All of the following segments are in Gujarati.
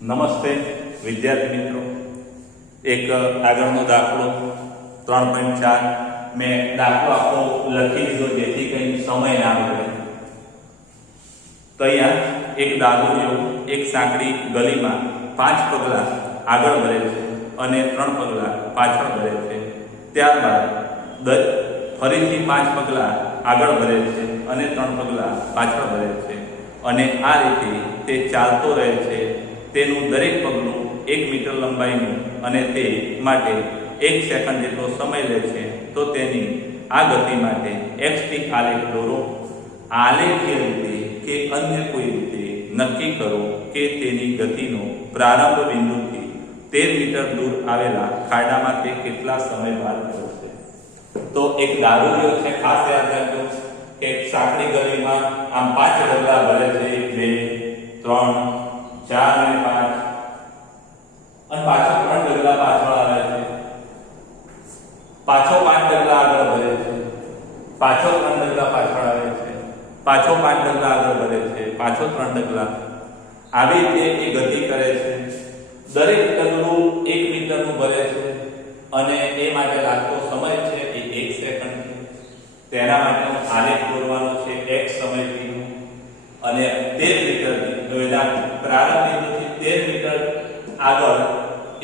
નમસ્તે વિદ્યાર્થી મિત્રો, એક આગળનો દાખલો 3.4 મેં દાખલો આખો લખી લીધો જેથી કંઈ સમય ના બગડે. તો અહીંયા એક દારૂડિયો એક સાંકડી ગલીમાં 5 પગલાં આગળ વધે છે અને 3 પગલાં પાછળ વધે છે. ત્યારબાદ ફરીથી 5 પગલાં આગળ વધે છે અને 3 પગલાં પાછળ વધે છે અને આ રીતે તે ચાલતો રહે છે. તેનું દરેક પગલું 1 મીટર લંબાઈનું અને તે માટે 1 સેકન્ડ જેટલો સમય લે છે. તો તેની આ ગતિ માટે xt આલેખ દોરો. આલેખીય રીતે કે અન્ય કોઈ રીતે નક્કી કરો કે તેની ગતિનો પ્રારંભ બિંદુથી 13 મીટર દૂર આવેલા ખાડામાં તે કેટલા સમય બાદ પહોંચશે. તો એક દારૂડિયો છે, ખાસ યાદ રાખજો કે સાંકડી ગલીમાં આમ 5 ડગલા ભરે છે, 1 2 3 4 અને 5 અને પાછો 3 ડગલા પાછળ આવે છે, પાછો 5 ડગલા આગળ વધે છે, પાછો 3 ડગલા પાછળ આવે છે, પાછો 5 ડગલા આગળ વધે છે, પાછો 3 ડગલા. આવી રીતે એ ગતિ કરે છે. દરેક ડગલું 1 મીટરનું ભરે છે અને એ માટે લાગતો સમય છે એ 1 સેકન્ડ છે. તેના માટે આલેખ દોરવાનો છે x સમયથી અને 13 મીટર પ્રારંભ બિંદુથી 13 મીટર આગળ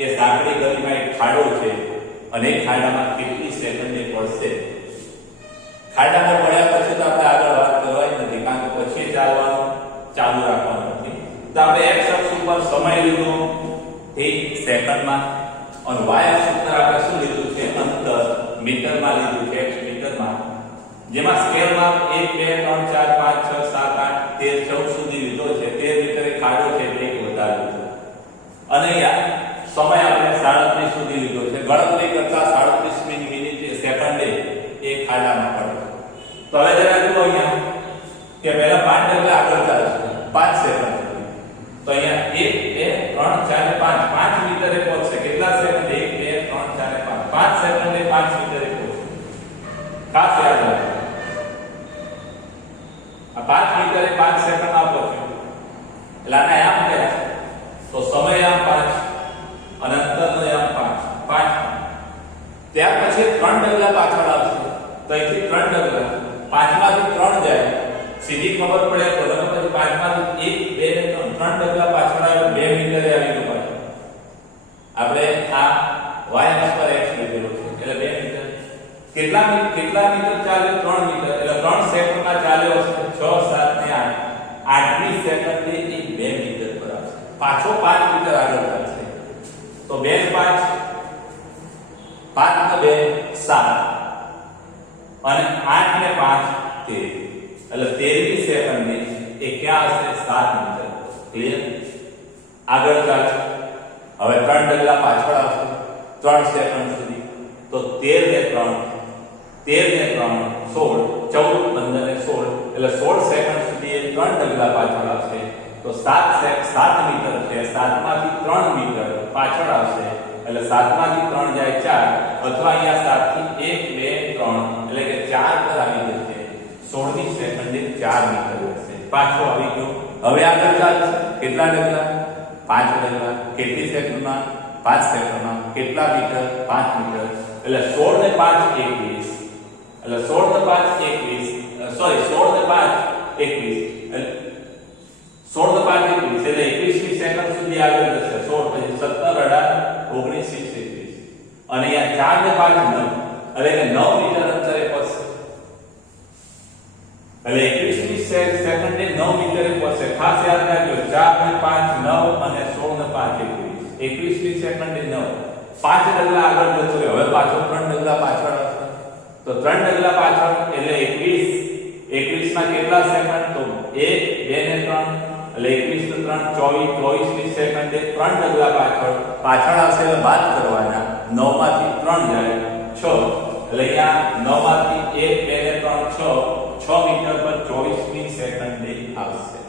એ સાંકડી ગલીમાં એક ખાડો છે અને એ ખાડામાં કેટલી સેકન્ડે પડશે. ખાડામાં પડ્યા પછી તો આપણે આગળ વાત કરવાની નથી, કારણ કે પછી ચાલવાનું ચાલુ રાખવાનું નથી. તો આપણે x અક્ષ ઉપર સમય લીધો એ સેકન્ડમાં અને y અક્ષ ઉપર આપણે શું લીધું છે, અંતર મીટરમાં લીધું છે, x મીટરમાં, જેમાં સ્કેલમાં 1 2 3 4 5 6 7 8 13 14 સુધી લીધો છે. 13 મીટર ખાડો છે એટલે એક વધારે છે અને અહીંયા સમય આપણે 37 સુધી લીધો છે. ગણતરી કરતા 37 મિનિટ સેકન્ડે એ ખાડામાં પડે. તો હવે જરા જુઓ અહીંયા કે પહેલા 5 ડગલા આગળ ચાલશે 5 સેકન્ડ સુધી. તો અહીંયા 1 2 3 4 5 5 મીટરે પહોંચશે. કેટલા સેકન્ડ? 1 2 3 4 5 5 સેકન્ડે 5 મીટરે પહોંચશે. ખાસ યાદ રાખો, આ 5 મીટરે 5 સેકન્ડમાં પહોંચ્યો એટલે આને આમ ગયા તો સમય આમ 5 અને અંતરનો આમ 5 ત્યાર પછી 3 ડગલા પાછળ આવશે. તો અહીંથી 3 ડગલા 5 માંથી 3 જાય, સીધી ખબર પડે તો પછી 5 માંથી 1 2 ને 3 ડગલા પાછળ આવે 2 મીટરે આવી ગયો પાછળ. આપણે આ y અક્ષ પર x લીધેલો છે એટલે 2 મીટર. કેટલા મીટર ચાલે? 3 મીટર એટલે 3 સેકન્ડમાં ચાલ્યો હશે 6 7 ને 8 8મી સેકન્ડે એ 2 મીટર પર આવશે. પાછો 5 મીટર આગળ ચાલશે. તો 2 5 5 ને 2 7 અને 8 ને 5 13 એટલે 13મી સેકન્ડે એ ક્યાં હશે? 7 મીટર. ક્લિયર? આગળ ચાલશે. હવે 3 ડગલા પાછળ આવશે 3 સેકન્ડ સુધી. તો 13 ને 3 16 14 15 ને 16 એટલે 16 સેકન્ડ સુધી એ 3 ડગલા પાછળ આવશે. તો 7 મીટર છે, 7 માંથી 3 મીટર પાછળ આવશે એટલે 7 માંથી 3 જાય 4 અથવા અહીંયા 7 થી 1 2 3 એટલે કે 4 પર આવી જશે. 16મી સેકન્ડે 4 મીટર રહેશે. પાછો આવી ગયો. હવે આગળ ચાલશે. કેટલા ડગલા? 5 ડગલા. કેટલી સેકન્ડમાં? 5 સેકન્ડમાં. કેટલા મીટર? 5 મીટર. એટલે 16 ને 5 21 એટલે 16 ને 5 21 સોરી 16 ને 5 21 16 ને 5 21 એટલે 21મી સેકન્ડ સુધી આગળ જશે. 16 પછી 17 18 19 20 21 અને અહીંયા 4 ને 5 9 એટલે કે 9 મીટર અંતરે પહોંચશે. એટલે 21મી સેકન્ડે 9 મીટરે પહોંચશે. ખાસ યાદ રાખજો 4 ને 5 9 અને 16 ને 5 21 21મી સેકન્ડે 9 5 ડગલા આગળ જતો રહ્યો. હવે પાછો 3 ડગલા પાછળ આવશે. તો 3 ડગલા પાછળ એટલે 21 માં કેટલા સેકન્ડ? તો 1 2 ને 3 એટલે 21 ને 3 24 24મી સેકન્ડે 3 ડગલા પાછળ આવશે એટલે બાદ કરવાના. 9 માંથી 3 જાય 6 એટલે અહીંયા 9 માંથી 1 2 ને 3 6 મીટર પર 24મી સેકન્ડે આવશે.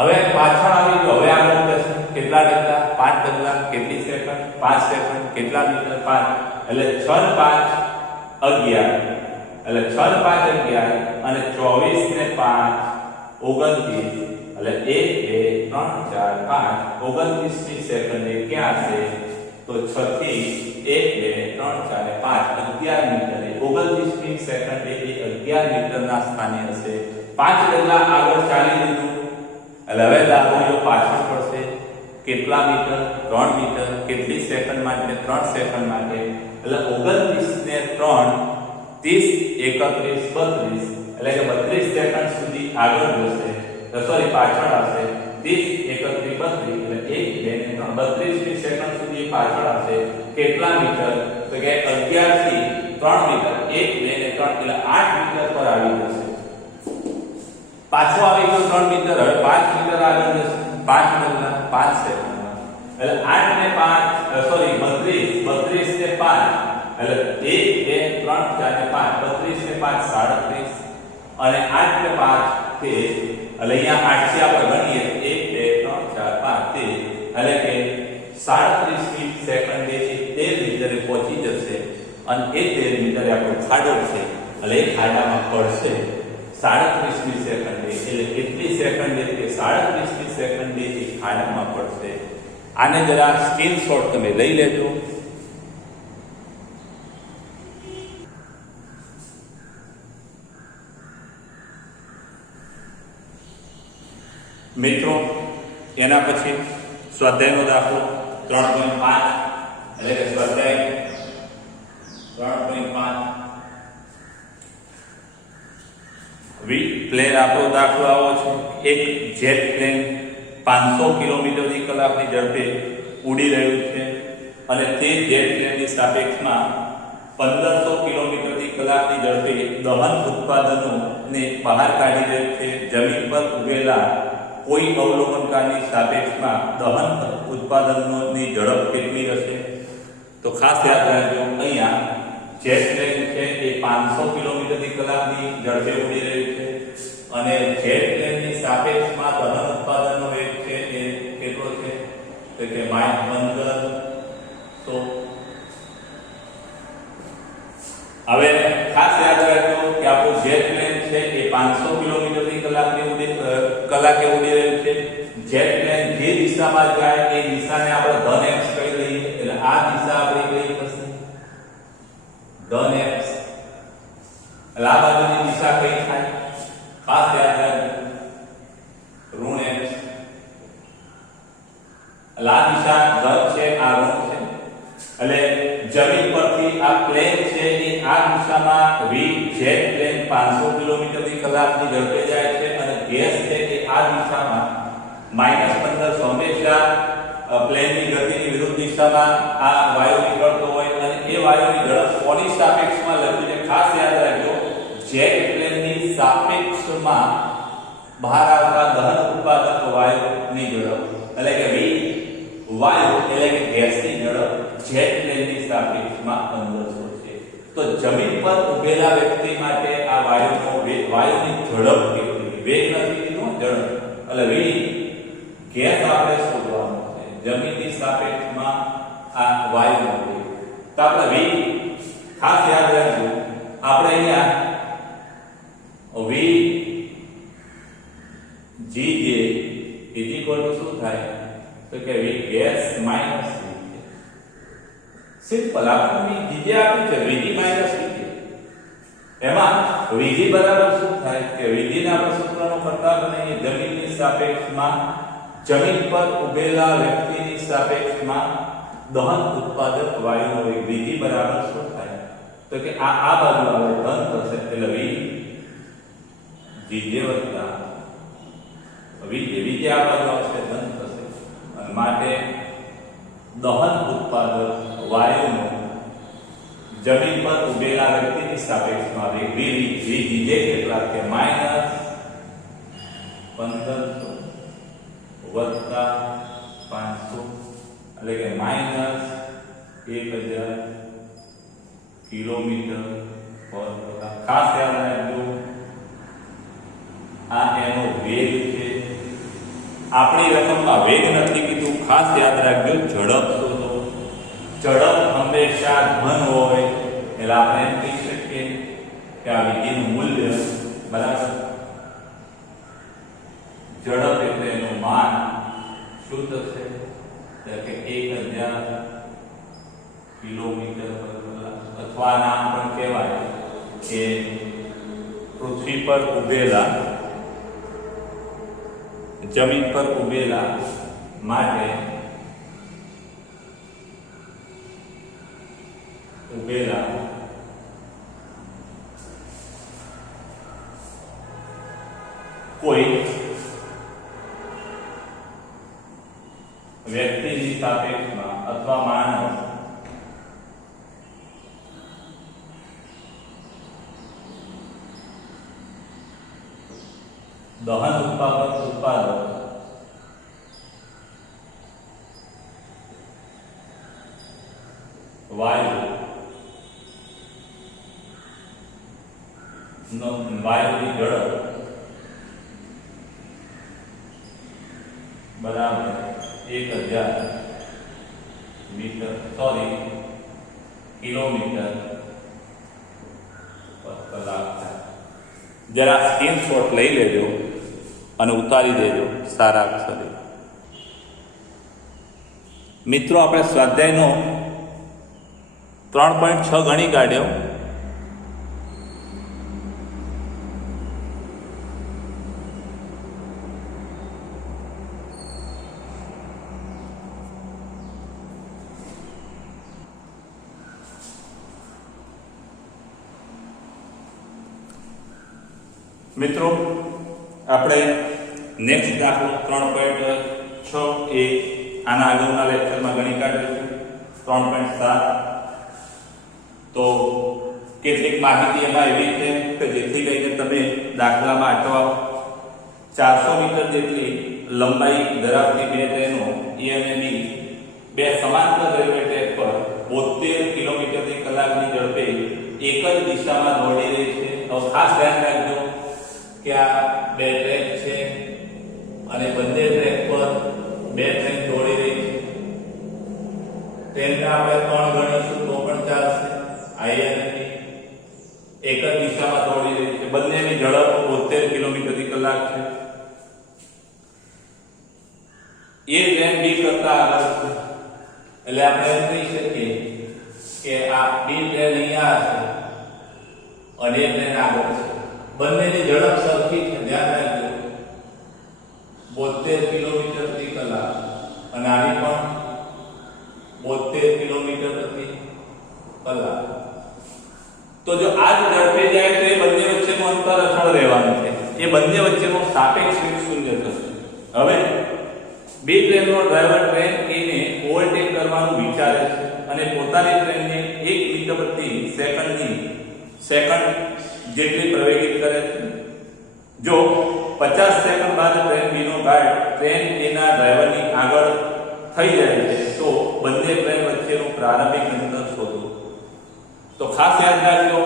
હવે પાછળ આવી ગયો. હવે આગળ જશે. કેટલા ડગલા? 5 ડગલા. કેટલી સેકન્ડ? 5 સેકન્ડ. કેટલા મીટર? 5 એટલે 6 ને 5 11 એટલે 6 ને 5 11 અને 24 ને 5 29 એટલે 1 2 3 4 5 29મી સેકન્ડે ક્યાં છે તો 6 થી 1 2 3 4 5 11 મીટરે 29મી સેકન્ડે એ 11 મીટરના સ્થાને હશે 5 ડગલા આગળ ચાલી લીધું એટલે હવે દાખલો પાછળ પડશે કેટલા મીટર 3 મીટર કેટલી સેકન્ડ માટે 3 સેકન્ડ માટે એટલે 29 ને 3 30 31 32 એટલે કે 32 સેકન્ડ સુધી આગળ જશે સોરી પાછળ આવશે 30 31 32 એટલે 1 2 3 32મી સેકન્ડ સુધી પાછળ આવશે કેટલા મીટર તો કે 11 થી 3 મીટર 1 2 ને 3 એટલે 8 મીટર પર આવી જશે પાછો આવી ગયો 3 મીટર હવે 5 મીટર આગળ જશે 5 ડગલા 5 સેકન્ડમાં એટલે 8 ને 5 સોરી 32 32 ને 5 એટલે 1 2 3 4 ને 5 32 ને 5 37 અને 8 ને 5 તે એટલે અહીંયા 8 થી આપણે ગણીએ 1 2 3 4 5 તે એટલે કે 37મી સેકન્ડે 13 મીટરે પહોંચી જશે અને એ 13 મીટરે આપણો ખાડો છે એટલે એ ખાડામાં પડશે 37મી સેકન્ડે એટલે કેટલી સેકન્ડે કે 37મી સેકન્ડે એ ખાડામાં પડશે આને જરા સ્ક્રીનશોટ તમે લઈ લેજો મિત્રો એના પછી સ્વાધ્યાયનો દાખલો 3.5 એટલે કે સ્વાધ્યાય 3.5 પ્લેન આપણો દાખલો આવો છે એક જેટ પ્લેન 500 કિલોમીટરની કલાકની ઝડપે ઉડી રહ્યું છે અને તે જેટ પ્લેનની સાપેક્ષમાં 1500 કિલોમીટરની કલાકની ઝડપે દહન ઉત્પાદનોને બહાર કાઢી રહ્યું છે જમીન પર ઉગેલા કોઈ અવલોકનકારની સાપેક્ષમાં દહન ઉત્પાદનોની ઝડપ કેટલી હશે તો ખાસ યાદ રાખજો અહીંયા જેટ પ્લેન છે એ 500 કિલોમીટરની કલાકની ઝડપે ઉડી રહ્યું છે અને જેટ પ્લેનની સાપેક્ષમાં દહન ઉત્પાદનનો વેગ છે એ કેટલો છે તો કે -1500 હવે ખાસ યાદ રાખજો કે આપણું જેટ પ્લેન છે એ 500 કિલોમીટરની કલાકે ઉડી રહ્યું છે જેટ પ્લેન જે દિશામાં જાય એ દિશાને આપણે ધન x કહી દઈએ એટલે આ દિશા આપણી કઈ થશે ધન x એટલે આ બાજુની દિશા કઈ થાય ખાસ યાદ રાખજો ઋણ x એટલે આ દિશા ધન છે આ ઋણ છે એટલે જમીન પરથી આ પ્લેન છે એ આ દિશામાં v જેટ પ્લેન 500 કિલોમીટરની કલાકની ઝડપે જાય છે અને ગેસ છે એ આ દિશામાં -1500 હંમેશા પ્લેનની ગતિની વિરુદ્ધ દિશામાં આ વાયુ નીકળતો હોય અને એ વાયુની ઝડપ કોની સાપેક્ષમાં લખ્યું છે ખાસ યાદ રાખજો જેટ પ્લેનની સાપેક્ષમાં બહાર આવતા દહન ઉત્પાદક વાયુની ઝડપ એટલે કે v વાયુ એટલે કે ગેસની ઝડપ જેટ પ્લેનની સાપેક્ષમાં 1500 છે તો જમીન પર ઉભેલા વ્યક્તિ માટે આ વાયુની ઝડપ કેટલી વેગ નથી કીધો ઝડપ એટલે v ગેસ આપણે શોધવાનો છે જમીનની સાપેક્ષમાં આ વાયુનો વેગ તો આપણે v ખાસ યાદ રાખજો આપણે અહીંયા v g જે ઇક્વલ ટુ શું થાય તો કે v ગેસ માઈનસ સિમ્પલ આપણે બીજે આપ્યું છે Vg માઈનસ Vg એમાં Vg બરાબર શું થાય કે Vg ના આપણે સૂત્રનો કરતા બનાવીએ જમીનની સાપેક્ષમાં જમીન પર ઉભેલા વ્યક્તિની સાપેક્ષમાં દહન ઉત્પાદક વાયુનો વેગ Vg બરાબર શું થાય તો કે આ બાજુ આવે ધન થશે એટલે V Gj વત્તા Vj આ બાજુ આવશે ધન થશે અને માટે દહન ઉત્પાદક વાયુનો જમીન પર ઉભેલા વ્યક્તિની સાપેક્ષમાં વેગ Vj કેટલા કે -1500 વત્તા 500 એટલે કે -1000 કિલોમીટર પર કલાક ખાસ યાદ રાખજો આ એનો વેગ છે આપણી રકમમાં વેગ નથી કીધું ખાસ યાદ રાખજો ઝડપ શોધો ઝડપ હંમેશા ધન હોય એટલે આપણે એમ કહી શકીએ કે આ વિધિનું મૂલ્ય બરાબર ઝડપ એટલે એનું માન શું થશે? કે 1000 કિલોમીટર પર કલાક, અથવા નામ પણ કહેવાય કે પૃથ્વી પર ઉભેલા, જમીન પર ઉભેલા માટે કોઈ વ્યક્તિની સાપેક્ષમાં અથવા માનવ દહન ઉત્પાદક વાયુની ઝડપ બરાબર 1000 કિલોમીટર પર કલાક થાય. જરા સ્ક્રીનશોટ લઈ લેજો અને ઉતારી દેજો સારા અક્ષરે. મિત્રો, આપણે સ્વાધ્યાયનો 3.6 ગણી કાઢ્યો. મિત્રો, આપણે નેક્સ્ટ દાખલો 3.6 એ આના આગળના લેક્ચરમાં ગણી કાઢીશું. 3.7 તો કેટલીક માહિતી એમાં એવી છે કે જેથી કરીને તમે દાખલામાં અટવાઓ. 400 મીટર જેટલી લંબાઈ ધરાવતી બે ટ્રેનો એ અને બી બે સમાંતર રેલવે ટ્રેક પર 72 કિલોમીટર કલાકની ઝડપે એક જ દિશામાં દોડી રહી છે. તો ખાસ ધ્યાન રાખજો કે આ બે ટ્રેક છે અને બંને ટ્રેક પર બે ટ્રેન દોડી રહી છે. ટ્રેનને આપણે 3 ગણીશું તો પણ ચાલશે. આઈ અને બી એક જ દિશામાં દોડી રહી છે. બંનેની ઝડપ 72 કિલોમીટર કલાક છે. એ ટ્રેન બી કરતા આગળ છે, એટલે આપણે એમ કહી શકીએ કે આ બી ટ્રેન અહીંયા છે અને એ ટ્રેન આગળ છે. બંનેની ઝડપ સરખી છે, ધ્યાન રાખજો. 72 કિલોમીટર પ્રતિ કલાક અને આની પણ 72 કિલોમીટર પ્રતિ કલાક. તો જો આ જ ઝડપે જાય તો એ બંને વચ્ચેનું અંતર અચળ રહેવાનું છે. એ બંને વચ્ચેનો સાપેક્ષ વેગ શૂન્ય થશે. હવે બે ટ્રેનનો ડ્રાઈવર ટ્રેન એને ઓવરટેક કરવાનું વિચારે છે અને પોતાની ટ્રેનને 1 મીટર પ્રતિ સેકન્ડ જેટલી પ્રવેગિત કરે છે. જો 50 સેકન્ડ બાદ ટ્રેન બીનો ગાર્ડ ટ્રેન એના ડ્રાઈવરની આગળ થઈ જાય છે તો બંને ટ્રેન વચ્ચેનું પ્રારંભિક અંતર શોધો. તો ખાસ યાદ રાખજો,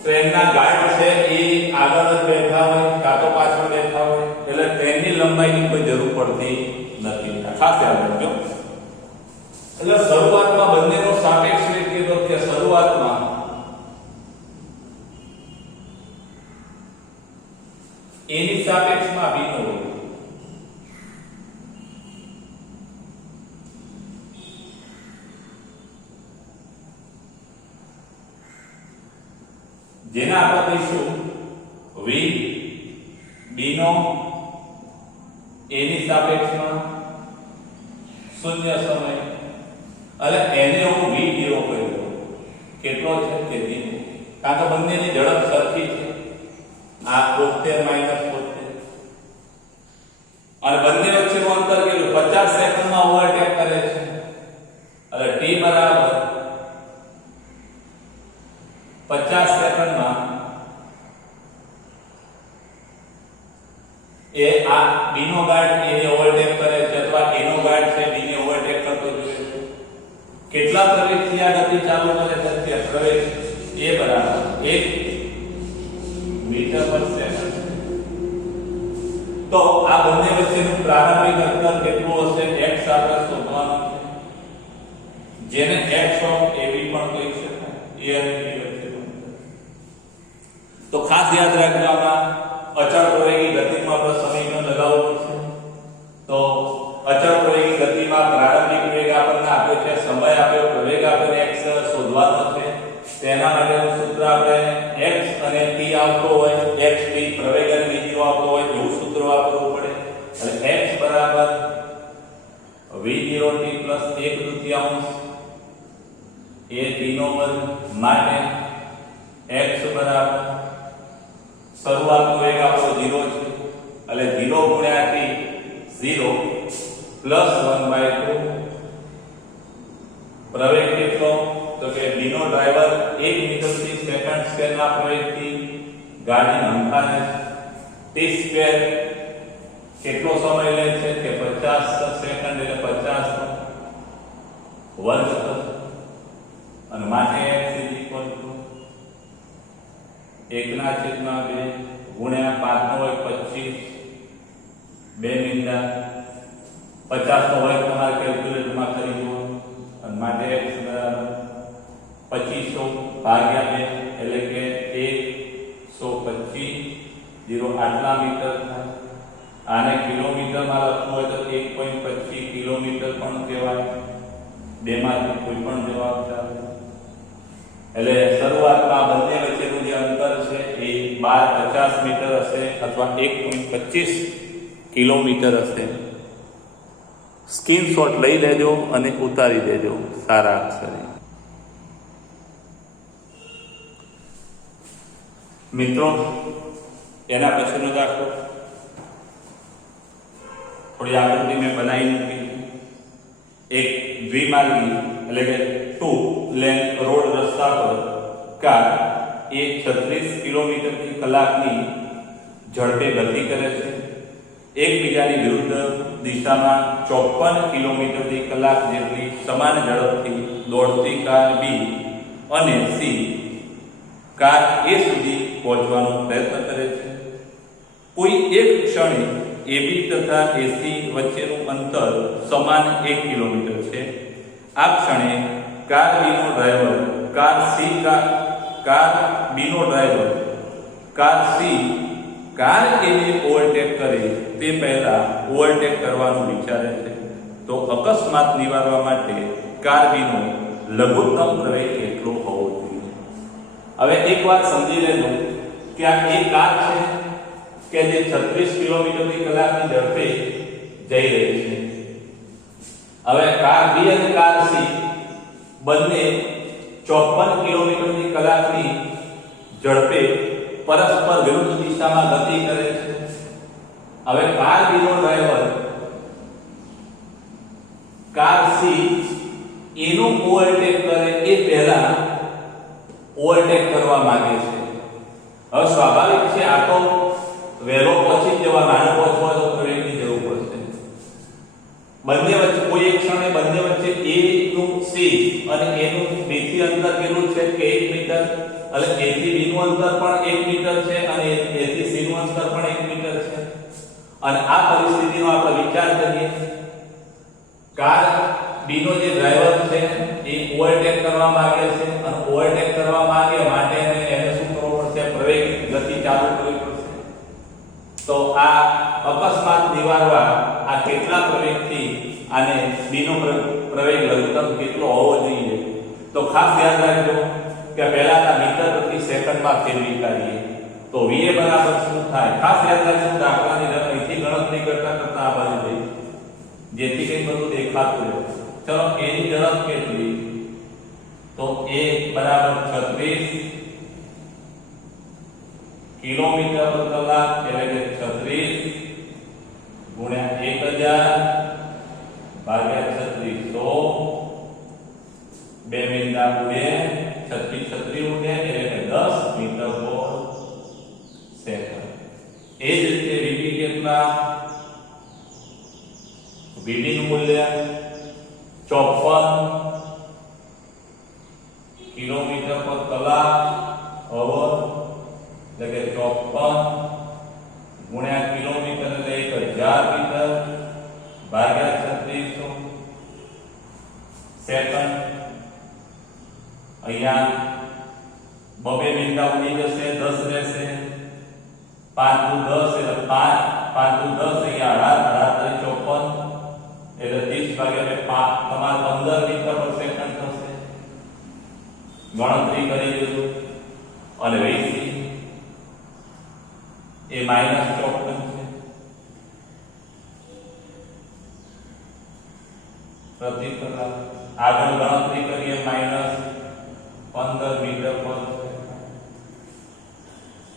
ટ્રેનના ગાર્ડ છે એ આગળ જ બેઠા હોય કાં તો પાછળ બેઠા હોય, એટલે ટ્રેનની લંબાઈની કોઈ જરૂર પડતી નથી. ખાસ યાદ રાખજો. એટલે શરૂઆતમાં બંનેનો સાપેક્ષ વેગ કીધો કે શરૂઆતમાં એની સાપેક્ષમાં બીનો વેગ, જેના આપણે કહીશું v, બીનો એની સાપેક્ષમાં શૂન્ય સમય, એટલે એને હું v0 કહી દઉં. કેટલો છે કે ધીમો, કારણ કે બંનેની ઝડપ સરખી છે. આ 72 - 72 અને બંને વચ્ચેનું અંતર કેટલું? 50 સેકન્ડમાં ઓવરટેક કરે છે. એટલે t બરાબર 50 સેકન્ડમાં એ આ બીનો ગાર્ડ એને ઓવરટેક કરે છે અથવા એનો ગાર્ડ છે બીને ઓવરટેક કરતો જોઈએ છે. કેટલા પ્રવેગથી આ ગતિ ચાલુ કરે છે? તે પ્રવેગ એ બરાબર 1 મીટર પર સેકન્ડ. તો આ બંને વચ્ચેનું પ્રારંભિક અંતર કેટલું હશે? x આપણે શોધવાનું છે, જેને x ઓફ ab પણ કહી શકાય. a અને b વચ્ચેનું. તો ખાસ યાદ રાખજો, આમાં અચળ પ્રવેગી ગતિમાં આપણે સમીકરણ લગાવવું પડશે. તો તૃતીયાંશ a t નો વર્ગ માટે x બરાબર શરૂઆતનો વેગ આપણો 0 છે એટલે 0 ગુણ્યા t 0 પ્લસ 1/2 પ્રવેગ કેટલો તો કે b નો ડ્રાઈવર 1 મીટર પ્રતિ સેકન્ડ સ્ક્વેરના પ્રવેગથી ગાડી હંકારે t સ્ક્વેર કેટલો સમય લે છે કે 50 સેકન્ડ એટલે 50 નો વર્ગ થશે અને માટે x = 1/2 ગુણ્યા 5 નો વર્ગ 25 2 મિનિટ 50 નો વર્ગ તમારે કેલ્ક્યુલેટરમાં કરી દો અને માટે x બરાબર 2500 ભાગ્યા 2 એટલે કે 125 0 આટલા મીટર થાય આને કિલોમીટરમાં લખવું હોય તો 1.25 કિલોમીટર પણ કહેવાય બેમાંથી કોઈ પણ જવાબ ચાલે એટલે શરૂઆતમાં બંને વચ્ચેનું જે અંતર છે એ 1250 મીટર હશે અથવા 1.25 કિલોમીટર હશે સ્ક્રીનશોટ લઈ લેજો અને ઉતારી દેજો સારા અક્ષરે મિત્રો એના પછીનો દાખલો થોડી આકૃતિ મેં બનાવી મૂકી એક દ્વિમાર્ગી એટલે કે 2 લેન રોડ રસ્તા પર કાર એ 36 કિલોમીટર પ્રતિ કલાકની ઝડપે ગતિ કરે છે એકબીજાની વિરુદ્ધ દિશામાં 54 કિલોમીટર પ્રતિ કલાક જેટલી સમાન ઝડપથી દોડતી કાર બી અને સી કાર એ સુધી પહોંચવાનો પ્રયત્ન કરે છે કોઈ એક ક્ષણે AB તથા AC વચ્ચેનું અંતર સમાન 1 કિલોમીટર છે આ ક્ષણે કાર B નો ડ્રાઈવર કાર B નો driver car C car A ને ઓવરટેક કરે તે પહેલા ઓવરટેક કરવાનું વિચારે છે તો અકસ્માત નિવારવા માટે કાર B નો લઘુત્તમ પ્રવેગ કેટલો હોવો જોઈએ હવે એક વાત સમજી લેજો કે આ એક કાર છે કે જે 36 કિલોમીટર પ્રતિ કલાકની ઝડપે જઈ રહી છે હવે કાર B અને કાર C બંને 54 કિલોમીટર પ્રતિ કલાકની ઝડપે પરસ્પર વિરુદ્ધ દિશામાં ગતિ કરે છે હવે કાર B નો ડ્રાઈવર કાર C એનું ઓવરટેક કરે એ પહેલા ઓવરટેક કરવા માંગે છે હવે સ્વાભાવિક છે આ તો વેલો પહોંચી જવા નાનો પહોંચવા તો પ્રવેગની જરૂર પડશે બંને વચ્ચે કોઈ એક ક્ષણે બંને વચ્ચે A નું C અને A નું B થી અંતર કેટલું છે કે 1 મીટર એટલે A થી B નું અંતર પણ 1 મીટર છે અને A થી C નું અંતર પણ 1 મીટર છે અને આ પરિસ્થિતિનો આપણે વિચાર કરીએ કાર B નો જે ડ્રાઈવર છે એ ઓવરટેક કરવા માંગે છે અને ઓવરટેક કરવા માંગે માટે એને શું કરવું પડશે પ્રવેગિક ગતિ ચાલુ કરવી પડશે તો આ અકસ્માત નિવારવા આ કેટલા પ્રવેગથી આને B નો પ્રવેગ લઘુત્તમ કેટલો હોવો જોઈએ તો ખાસ ધ્યાન રાખજો કે પહેલાના મીટર પ્રતિ સેકન્ડમાં ફેરવી કાઢીએ તો VA બરાબર શું થાય ખાસ ધ્યાન રાખજો દાખલાની અહીંથી ગણતરી કરતા કરતા આ બાજુ જઈએ જેથી કંઈ બધું દેખાતું રહે ચલો A ની ઝડપ કેટલી તો A બરાબર 36 કિલોમીટર પર કલાક એટલે કે 36 ગુણ્યા 1000 ભાગ્યા 3600 2 મિનિટ ઉડે 36 ઉડે એટલે કે 10 મીટર પર સેકન્ડ એ જ રીતે VB કેટલા VB નું મૂલ્ય 54 કિલોમીટર પર કલાક અવર એટલે કે 54 ગુણ્યા કિલોમીટર એટલે 1000 મીટર ભાગ્યા 3600 સેકન્ડ અહીંયા બબે મિનિટ ઉડી જશે 10 રહેશે 5 × 10 એટલે 5 × 10 અહીંયા 18 54 એટલે 30 ભાગ્યા 5 તમારે 15 મીટર પર સેકન્ડ થશે ગણતરી કરી દેજો અને VC એ -54 છે પ્રતિ કલાક આગળ ગણતરી કરીએ -15 મીટર પર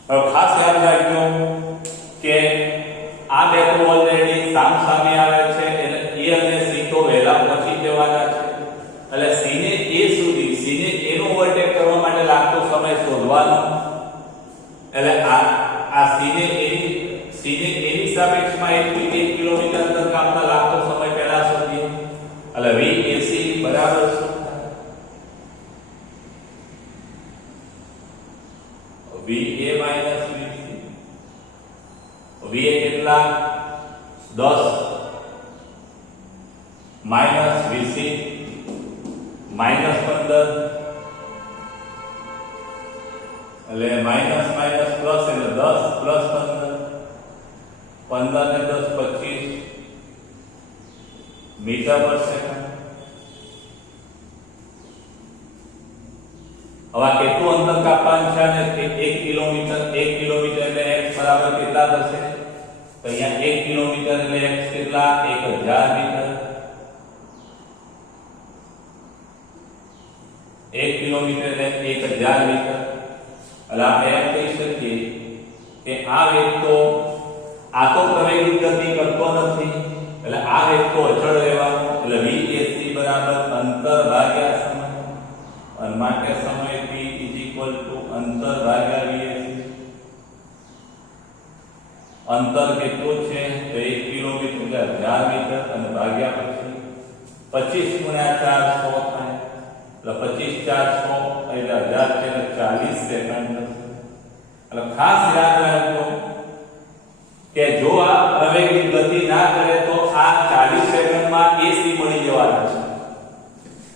હવે ખાસ યાદ રાખજો કે આ બે તો ઓલરેડી સામસામે આવે છે એટલે એ અને સી તો વહેલા પહોંચી જવાના છે એટલે સી ને એ સુધી સી ને એ નો ઓવરટેક કરવા માટે લાગતો સમય શોધવાનો એટલે આ સી ને એની સાપેક્ષમાં 1 કિલોમીટર અંતર કાપતા લાગતો સમય પહેલા શોધીએ એટલે VAC બરાબર VA minus VC VA કેટલા 10 minus VC minus 15 એટલે માઈનસ માઈનસ પ્લસ એટલે 10 પ્લસ 15 ને 10 25 મીટર પર સેકન્ડ હવે કેટલું અંતર કાપવાનું છે અને 1 કિલોમીટર એટલે x બરાબર કેટલા થશે તો અહીંયા 1 કિલોમીટર એટલે x કેટલા 1000 મીટર 1 કિલોમીટર એટલે 1000 મીટર એટલે આપણે એમ કહી શકીએ કે આ વેગ તો પ્રવેગિત ગતિ કરતો નથી એટલે આ વેગ તો અચળ રહેવાનો એટલે VAC બરાબર અંતર ભાગ્યા સમય અને માટે સમય T અંતર ભાગ્યા VAC અંતર કેટલું છે તો 1 કિલોમીટર એટલે 1000 મીટર અને ભાગ્યા પછી 25 ગુણ્યા 4 100 થાય એટલે 25 4 100 એટલે 1000 છે એટલે 40 સેકન્ડ થશે એટલે ખાસ યાદ રાખજો કે જો આ પ્રવેગિત ગતિ ના કરે તો આ 40 સેકન્ડમાં AC મળી જવાના છે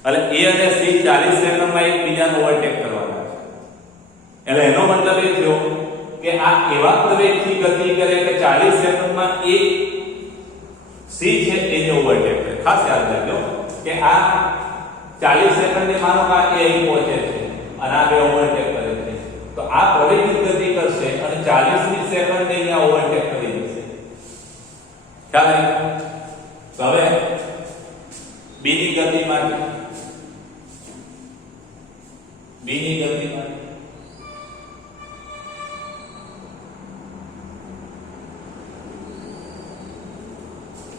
એટલે A અને C 40 સેકન્ડમાં એકબીજાને ઓવરટેક કરવાના છે એટલે એનો મતલબ એ થયો કે આ એવા પ્રવેગથી ગતિ કરે કે 40 સેકન્ડમાં A C છે એને ઓવરટેક કરે ખાસ યાદ રાખજો કે આ 40 સેકન્ડે માનો કે A અહીં પહોંચે છે અને આ બે ઓવરટેક કરે છે તો આ પ્રવેગિત ગતિ કરશે અને 40મી સેકન્ડે અહીંયા ઓવરટેક કરી દેશે ખ્યાલ આવ્યો તો હવે બીજી ગતિ માટે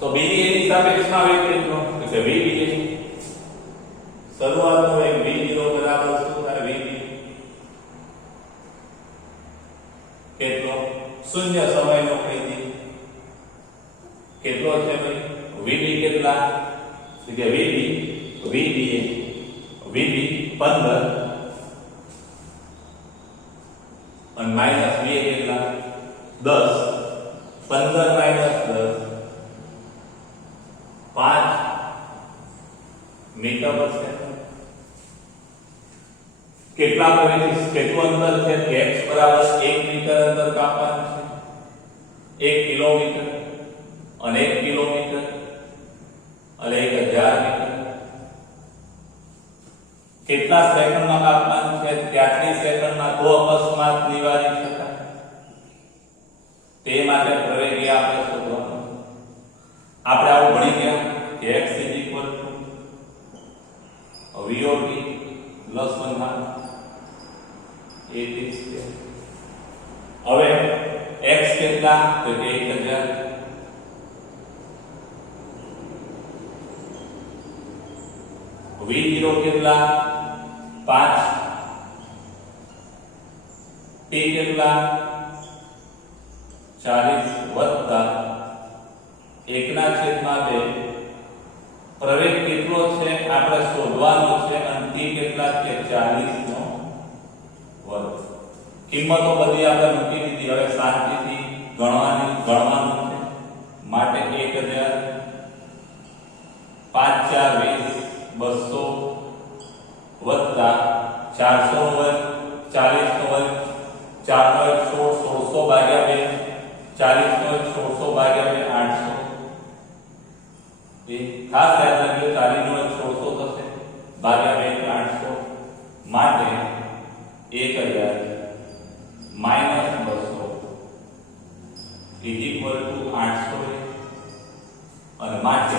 તો બીજી એની સાપેક્ષમાં વેગ કેટલો એટલે VB શરૂઆતનો વેગ V0 બરાબર શું થાય VB કેટલો શૂન્ય સમયનો કહી દે કેટલો છે ભાઈ VB કેટલા કે VB 15 અને માઈનસ VA કેટલા 10 15 માઈનસ 10 5 મીટર પર સેકન્ડ કેટલા પ્રવેગી કેટલું અંતર છે કે x બરાબર 1 મીટર અંતર કાપવાનું છે 1 કિલોમીટર અને 1 કિલોમીટર અને 1000 મીટર કેટલા સેકન્ડમાં કાપવાનું છે કેટલી સેકન્ડમાં તો અકસ્માત નિવારી શકાય તે માટે પ્રવેગી આપણે શોધવાનું આપણે આવું ભણી ગયા કે x VOT પ્લસ 1 હવે x કેટલા તો કે 1000 V0 કેટલા 5 t કેટલા 40 વત્તા 1/2 પ્રવેગ કેટલો છે આપણે શોધવાનો છે અને t કેટલા છે 40 નો વર્ગ કિંમતો બધી આપણે મૂકી દીધી હવે શાંતિથી ગણવાનું છે માટે 1000 5 4 20 200 વત્તા 400 નો વર્ગ 40 નો વર્ગ 4 નો 1600 ભાગ્યા 2 40 નો 1600 ભાગ્યા 2 800 ખાસ યાદ રાખજો 40 નો 1600 થશે ભાગ્યા 2 800 માટે 1000 માઈનસ 200 800 અને માટે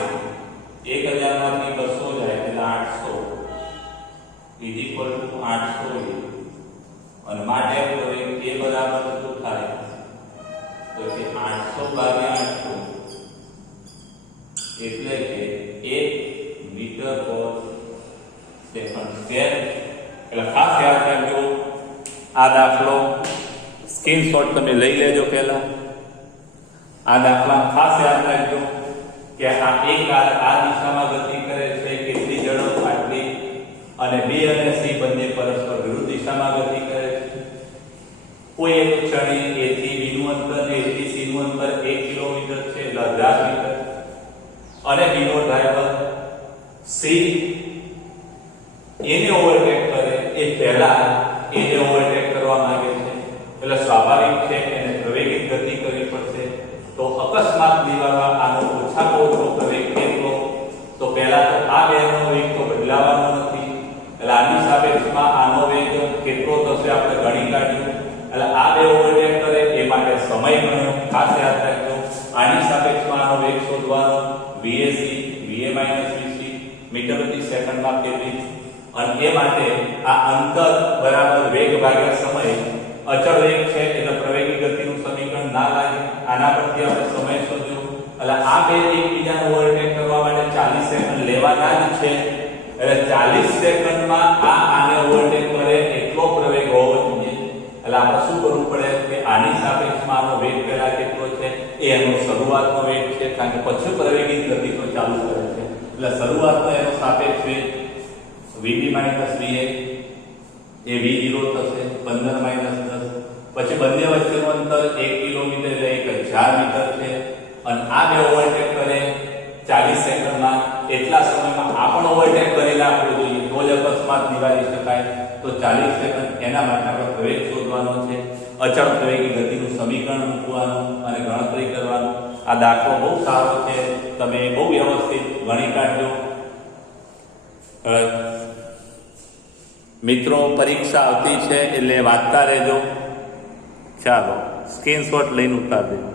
1000 માંથી 200 જાય એટલે 800 એટલે કે 1 મીટર પર સેકન્ડ સ્ક્વેર. એટલે ખાસ યાદ રાખજો આ દાખલો, સ્ક્રીનશોટ તમે લઈ લેજો. પહેલા આ દાખલા ખાસ યાદ રાખજો કે આ એક આ દિશામાં ગતિ કરે છે, કેટલી ઝડપ આટલી, અને B અને C બંને પરસ્પર વિરુદ્ધ દિશામાં ગતિ કરે છે. કોઈ એક ક્ષણે A થી B નું અંતર અને A થી C નું અંતર 1 કિલોમીટર છે, એટલે 1000 મીટર, અને B નો ડ્રાઈવર C એને ઓવરટેક કરે એ પહેલા એને ઓવરટેક કરવા માંગે છે, એટલે સ્વાભાવિક છે એને પ્રવેગિત ગતિ કરવી પડશે. તો અકસ્માત નિવારવા આનો ઓછામાં ઓછો પ્રવેગ કેટલો? તો પહેલા તો આ બેનો વેગ તો બદલાવાનો નથી, એટલે આની સાપેક્ષમાં આનો વેગ કેટલો થશે આપણે ગણી કાઢ્યું. એટલે આ બે ઓવરટેક કરે એ માટે સમય ગણ્યો, ખાસ યાદ રાખજો. આની સાપેક્ષમાં આનો વેગ શોધવાનો, VAC VA VC મીટર પ્રતિ સેકન્ડમાં ફેરવી, અને એ માટે આ અંતર બરાબર વેગ ભાગ્યા સમય. અચળ વેગ છે એટલે પ્રવેગી ગતિનું સમીકરણ ના લાગે, આના પરથી આપણે સમય શોધ્યો. એટલે આ બે એકબીજાને ઓવરટેક કરવા માટે 40 સેકન્ડ લેવાના જ છે. એટલે 40 સેકન્ડમાં આને ઓવરટેક કરે એટલો પ્રવેગ હોવો જોઈએ. એટલે આપણે શું કરવું પડે કે આની સાપેક્ષમાં આનો વેગ પહેલા કેટલો છે એ એનો શરૂઆતનો વેગ છે, કારણ કે પછી પ્રવેગી ગતિ તો ચાલુ કરે છે. એટલે શરૂઆતનો એનો સાપેક્ષ વેગ VB - VA એ V0 થશે, 15 - 10. પછી બંને વચ્ચેનું અંતર 1 કિલોમીટર એટલે 1000 મીટર છે, અને આ બે ઓવરટેક કરે 40 સેકન્ડમાં. એટલા સમયમાં આ પણ ઓવરટેક કરેલા આપણે જોઈએ તો જ અકસ્માત નિવારી શકાય. તો 40 સેકન્ડ એના માટે આપણે પ્રવેગ શોધવાનો છે, અચળ પ્રવેગી ગતિનું સમીકરણ મૂકવાનું અને ગણતરી કરવાનું. આ દાખલો બહુ સારો છે, તમે બહુ વ્યવસ્થિત ગણી કાઢજો. મિત્રો પરીક્ષા આવતી છે એટલે વાંચતા રહેજો. ચાલો સ્ક્રીનશોટ લઈને ઉતાર દેજો.